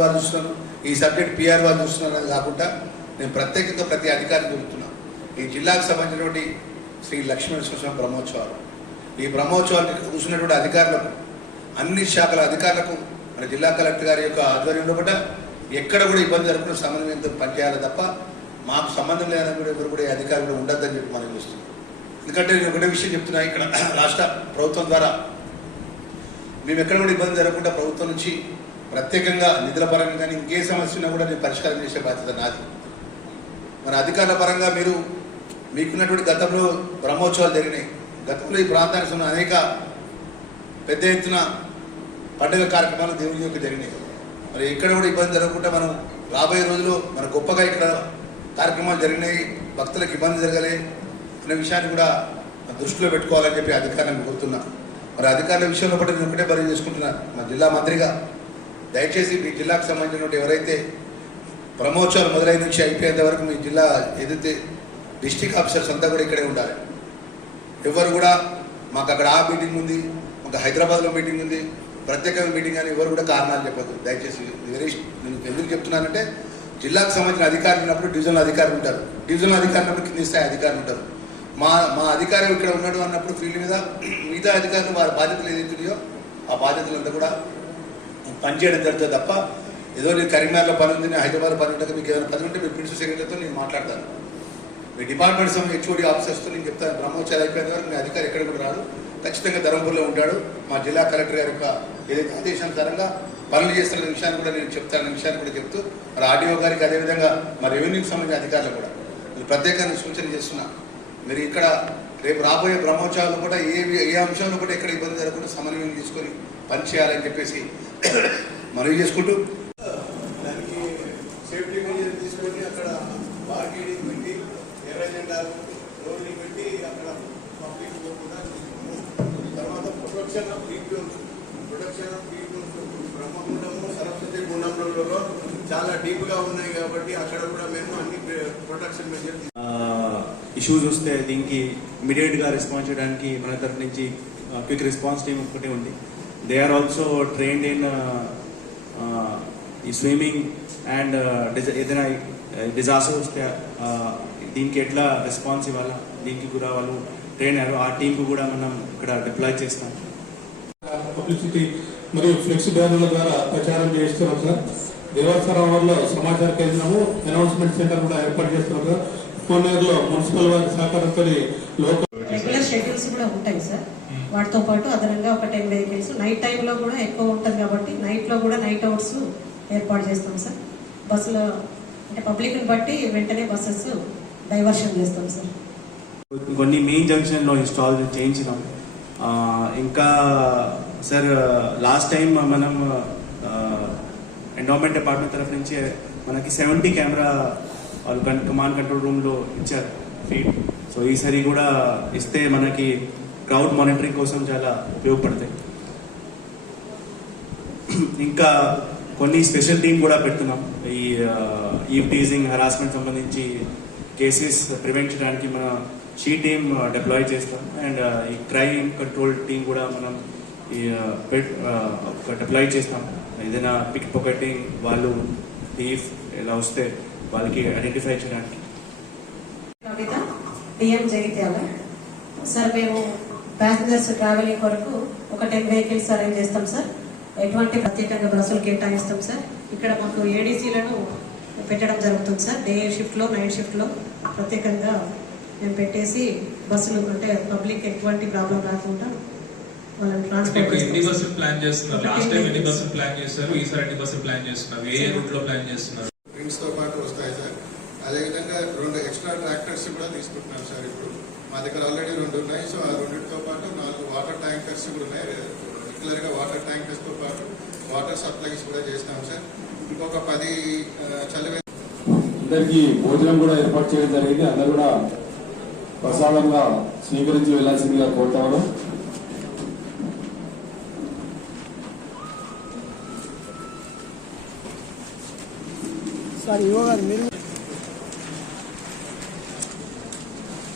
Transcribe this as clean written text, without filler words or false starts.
వాళ్ళు చూస్తున్నారు, ఈ సబ్జెక్ట్ పిఆర్ వాళ్ళు చూస్తున్నారు అని కాకుండా నేను ప్రత్యేకంగా ప్రతి అధికారిని చెబుతున్నాను. ఈ జిల్లాకు సంబంధించినటువంటి శ్రీ లక్ష్మీనరసింహస్వామి బ్రహ్మోత్సవాలు, ఈ బ్రహ్మోత్సవాలకు కూర్చున్నటువంటి అధికారులకు, అన్ని శాఖల అధికారులకు మన జిల్లా కలెక్టర్ గారి యొక్క ఆధ్వర్యంలో కూడా ఎక్కడ కూడా ఇబ్బంది జరగకుండా సమన్వయంతో పనిచేయాలి తప్ప మాకు సంబంధం లేదని కూడా ఎవరు కూడా అధికారులు ఉండద్దని చెప్పి మనం చూస్తున్నాం. ఎందుకంటే నేను ఒకటే విషయం చెప్తున్నా, ఇక్కడ రాష్ట్ర ప్రభుత్వం ద్వారా మేము ఎక్కడ కూడా ఇబ్బంది జరగకుండా ప్రభుత్వం నుంచి ప్రత్యేకంగా నిధుల పరంగా కానీ ఇంకే సమస్య ఉన్నా కూడా నేను పరిష్కారం చేసే బాధ్యత నాది. మన అధికారుల పరంగా మీకున్నటువంటి గతంలో బ్రహ్మోత్సవాలు జరిగినాయి. గతంలో ఈ ప్రాంతానికి ఉన్న అనేక పెద్ద ఎత్తున పండుగ కార్యక్రమాలు దేవుని యొక్క జరిగినాయి. మరి ఎక్కడ కూడా ఇబ్బంది జరగకుండా మనం రాబోయే రోజుల్లో మన గొప్పగా ఇక్కడ కార్యక్రమాలు జరిగినాయి, భక్తులకు ఇబ్బంది జరగలే అనే విషయాన్ని కూడా దృష్టిలో పెట్టుకోవాలని చెప్పి అధికారులను కోరుతున్నా. మరి అధికారుల విషయంలో బట్టి నేను ఒకటే బరి చేసుకుంటున్నాను, మా జిల్లా మంత్రిగా దయచేసి మీ జిల్లాకు సంబంధించినటువంటి ఎవరైతే బ్రహ్మోత్సవాలు మొదలైన నుంచి అయిపోయేంత వరకు మీ జిల్లా ఏదైతే డిస్ట్రిక్ట్ ఆఫీసర్స్ అంతా కూడా ఇక్కడే ఉండాలి. ఎవరు కూడా మాకు అక్కడ ఆ మీటింగ్ ఉంది, మాకు హైదరాబాద్లో మీటింగ్ ఉంది, ప్రత్యేకమైన మీటింగ్ అని ఎవరు కూడా కారణాలు చెప్పదు. దయచేసి నేను ఎందుకు చెప్తున్నానంటే, జిల్లాకు సంబంధించిన అధికారులు ఉన్నప్పుడు డివిజనల్ అధికారులు ఉంటారు, డివిజనల్ అధికారులు ఉన్నప్పుడు కింది స్థాయి అధికారులు ఉంటారు. మా అధికారి ఇక్కడ ఉన్నాడు అన్నప్పుడు ఫీల్డ్ మీద మిగతా అధికారులు వారి బాధ్యతలు ఏదైతున్నాయో ఆ బాధ్యతలంతా కూడా పనిచేయడం జరుగుతుంది తప్ప ఏదో నేను కరీంనగర్లో పని ఉంది, నేను హైదరాబాద్ పని ఉంటుంది, మీకు ఏమైనా పని ఉంటే మీ ప్రిన్సిపల్ సెక్రటరీతో నేను మాట్లాడతాను. మీ డిపార్ట్మెంట్ హెచ్ఓడి ఆఫీసర్స్తో నేను చెప్తాను. బ్రహ్మోత్సవాలు అయిపోయిన వరకు మీ అధికారి ఎక్కడ కూడా రాడు, ఖచ్చితంగా ధర్మపురిలో ఉంటాడు. మా జిల్లా కలెక్టర్ గారి యొక్క ఏదైతే ఆదేశానుసారంగా పనులు చేస్తున్న విషయాన్ని కూడా నేను చెప్తాను, విషయాన్ని కూడా చెప్తూ మరి ఆర్డీఓ గారికి అదేవిధంగా మా రెవెన్యూకి సంబంధించిన అధికారులు కూడా ప్రత్యేకంగా సూచన చేస్తున్నా. మీరు ఇక్కడ రేపు రాబోయే బ్రహ్మోత్సవాలు కూడా ఏ అంశంలో కూడా ఎక్కడ ఇబ్బంది జరగకుండా సమన్వయం తీసుకొని పనిచేయాలని చెప్పేసి మనవి చేసుకుంటూ దానికి సేఫ్టీ మెజర్ తీసుకొని అక్కడ బార్గెనింగ్ పెట్టి ఎర్ర జెండాలు రోడ్లు పెట్టి అక్కడ పబ్లిక్ పోకుండా తర్వాత ప్రొటెక్షన్ ఆఫ్ పీపుల్స్ బ్రహ్మగుండము సరస్వతి గుండంలో చాలా డీప్గా ఉన్నాయి కాబట్టి అక్కడ కూడా మేము అన్ని ప్రొటెక్షన్ మెజర్ ఇష్యూస్ వస్తే దీనికి ఇమీడియట్గా రెస్పాన్స్ చేయడానికి మన తరఫు నుంచి క్విక్ రెస్పాన్స్ టీమ్ ఒకటి ఉంది. They are also trained in ఈ స్విమ్మింగ్ అండ్ ఏదైనా డిజాస్టర్ వస్తే దీనికి ఎట్లా రెస్పాన్స్ ఇవ్వాలా దీనికి కూడా వాళ్ళు ట్రైన్ అయ్యారు. ఆ టీంకు కూడా మనం ఇక్కడ డిప్లాయ్ చేస్తాం. పబ్లిసిటీ మరియు ఫ్లెక్సీ బ్యానర్ల ద్వారా ప్రచారం చేస్తున్నాం సార్. దేవస్థానంలో సమాచార కేంద్రము అనౌన్స్మెంట్ సెంటర్ కూడా ఏర్పాటు చేస్తున్నాం సార్. కోనేరులో మున్సిపల్ వారి సహకారంతో రెగ్యులర్ షెడ్యూల్స్ కూడా ఉంటాయి సార్. వాటితో పాటు అదనంగా ఒక 10 వెహికల్స్ నైట్ టైంలో కూడా ఎక్కువ ఉంటుంది కాబట్టి నైట్లో కూడా నైట్ అవుట్స్ ఏర్పాటు చేస్తాం సార్. బస్సులో అంటే పబ్లిక్ని బట్టి వెంటనే బస్సెస్ డైవర్షన్ చేస్తాం సార్. కొన్ని మెయిన్ జంక్షన్లో ఇన్స్టాల్ చేయించినాం. ఇంకా సార్ లాస్ట్ టైం మనం ఎండోమెంట్ డిపార్ట్మెంట్ తరఫు నుంచి మనకి 70 కెమెరా వాళ్ళు కమాండ్ కంట్రోల్ రూమ్లో ఇచ్చారు ఫీడ్. సో ఈసారి కూడా ఇస్తే మనకి క్రౌడ్ మానిటరింగ్ కోసం చాలా ఉపయోగపడతాయి. ఇంకా కొన్ని స్పెషల్ టీం కూడా పెడుతున్నాం. ఈ టీజింగ్ హరాస్మెంట్ సంబంధించి కేసెస్ ప్రివెంట్ చేయడానికి మన షీ టీమ్ డిప్లాయ్ చేస్తాం. అండ్ ఈ క్రైమ్ కంట్రోల్ టీం కూడా మనం డిప్లాయ్ చేస్తాం. ఏదైనా పిక్ పాకెటింగ్ వాళ్ళు థీఫ్ ఇలా వస్తే వాళ్ళకి ఐడెంటిఫై చేయడానికి. డిఎం జగిత్యాల సార్, మేము ప్యాసింజర్స్ ట్రావెలింగ్ కొరకు ఒక 10 వెహికల్స్ అరేంజ్ చేస్తాం సార్. ఎటువంటి ప్రత్యేకంగా బస్సులు కేటాయిస్తాం సార్. ఇక్కడ మాకు ఏడీసీలను పెట్టడం జరుగుతుంది సార్. డే షిఫ్ట్లో నైట్ షిఫ్ట్లో ప్రత్యేకంగా మేము పెట్టేసి బస్సులు అంటే పబ్లిక్ ఎటువంటి ప్రాబ్లం రాకుండా వాళ్ళని ట్రాన్స్పోర్ట్. ఎన్ని బస్సులు ప్లాన్ చేస్తున్నారు? లాస్ట్ టైం ఎన్ని బస్సులు ప్లాన్ చేస్తారు? ఈసారి ఎన్ని బస్సులు ప్లాన్ చేస్తున్నారు? ఏ రూట్ లో ప్లాన్ చేస్తున్నారు? తో పాటు వస్తాయి సార్. అదేవిధంగా 2 ఎక్స్ట్రా ట్రాక్టర్స్ కూడా తీసుకుంటున్నాం సార్. ఇప్పుడు మా దగ్గర ఆల్రెడీ 2 ఉన్నాయి. సో ఆ 2తో పాటు 4 వాటర్ ట్యాంకర్స్ కూడా ఉన్నాయి. రెగ్యులర్గా వాటర్ ట్యాంకర్స్తో పాటు వాటర్ సప్లైస్ కూడా చేస్తాం సార్. ఇంకొక 10 చలివే అందరికీ భోజనం కూడా ఏర్పాటు చేయడం జరిగింది. అందరూ కూడా ప్రసాదంగా స్వీకరించి వెళ్లాల్సిందిగా కోరుతాను. సార్ ఇవ్వగారు మీరు